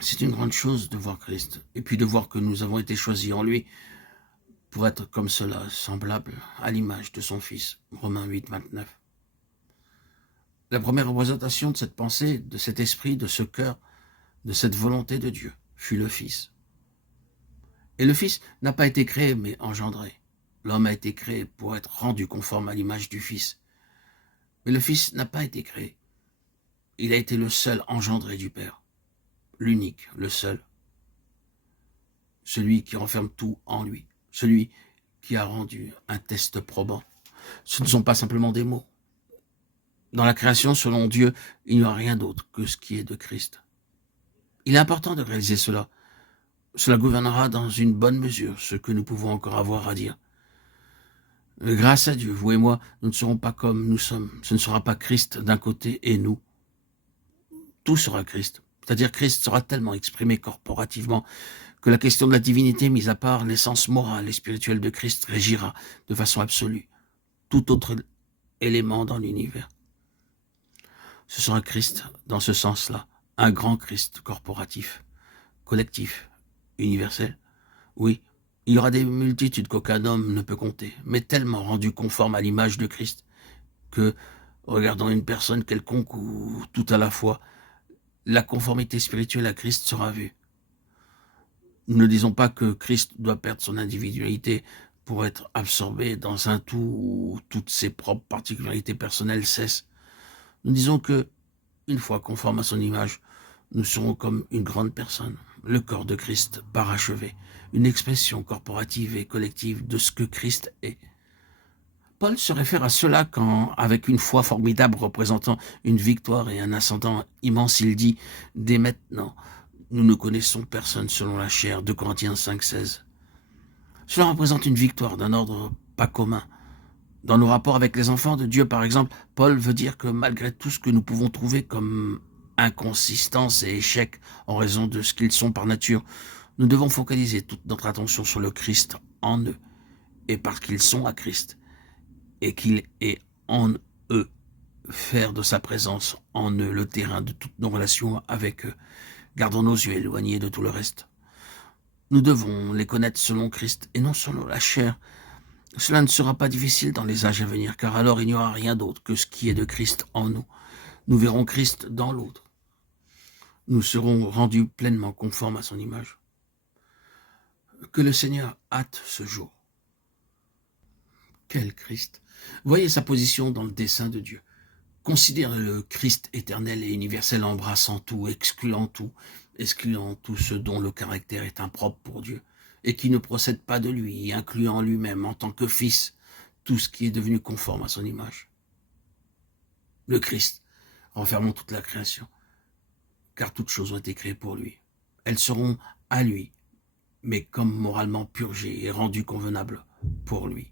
C'est une grande chose de voir Christ, et puis de voir que nous avons été choisis en lui pour être comme cela, semblable à l'image de son Fils. Romains 8, 29. La première représentation de cette pensée, de cet esprit, de ce cœur, de cette volonté de Dieu, fut le Fils. Et le Fils n'a pas été créé, mais engendré. L'homme a été créé pour être rendu conforme à l'image du Fils. Mais le Fils n'a pas été créé. Il a été le seul engendré du Père. L'unique, le seul. Celui qui renferme tout en lui. Celui qui a rendu un test probant. Ce ne sont pas simplement des mots. Dans la création, selon Dieu, il n'y a rien d'autre que ce qui est de Christ. Il est important de réaliser cela. Cela gouvernera dans une bonne mesure ce que nous pouvons encore avoir à dire. Grâce à Dieu, vous et moi, nous ne serons pas comme nous sommes. Ce ne sera pas Christ d'un côté et nous. Tout sera Christ. C'est-à-dire Christ sera tellement exprimé corporativement que la question de la divinité, mise à part l'essence morale et spirituelle de Christ, régira de façon absolue tout autre élément dans l'univers. Ce sera Christ dans ce sens-là, un grand Christ corporatif, collectif, universel. Oui, il y aura des multitudes qu'aucun homme ne peut compter, mais tellement rendues conformes à l'image de Christ que, regardant une personne quelconque ou tout à la fois, la conformité spirituelle à Christ sera vue. Nous ne disons pas que Christ doit perdre son individualité pour être absorbé dans un tout où toutes ses propres particularités personnelles cessent. Nous disons que, une fois conformes à son image, nous serons comme une grande personne, le corps de Christ parachevé, une expression corporative et collective de ce que Christ est. Paul se réfère à cela quand, avec une foi formidable représentant une victoire et un ascendant immense, il dit « Dès maintenant, nous ne connaissons personne selon la chair » 2 Corinthiens 5, 16. Cela représente une victoire d'un ordre pas commun. Dans nos rapports avec les enfants de Dieu, par exemple, Paul veut dire que malgré tout ce que nous pouvons trouver comme inconsistance et échec en raison de ce qu'ils sont par nature, nous devons focaliser toute notre attention sur le Christ en eux, et parce qu'ils sont à Christ, et qu'il est en eux, faire de sa présence en eux le terrain de toutes nos relations avec eux. Gardons nos yeux éloignés de tout le reste. Nous devons les connaître selon Christ et non selon la chair. Cela ne sera pas difficile dans les âges à venir, car alors il n'y aura rien d'autre que ce qui est de Christ en nous. Nous verrons Christ dans l'autre. Nous serons rendus pleinement conformes à son image. Que le Seigneur hâte ce jour. Quel Christ! Voyez sa position dans le dessein de Dieu. Considère le Christ éternel et universel embrassant tout, excluant tout ce dont le caractère est impropre pour Dieu, et qui ne procède pas de lui, incluant lui-même en tant que Fils tout ce qui est devenu conforme à son image. Le Christ, renfermant toute la création, car toutes choses ont été créées pour lui. Elles seront à lui, mais comme moralement purgées et rendues convenables pour lui.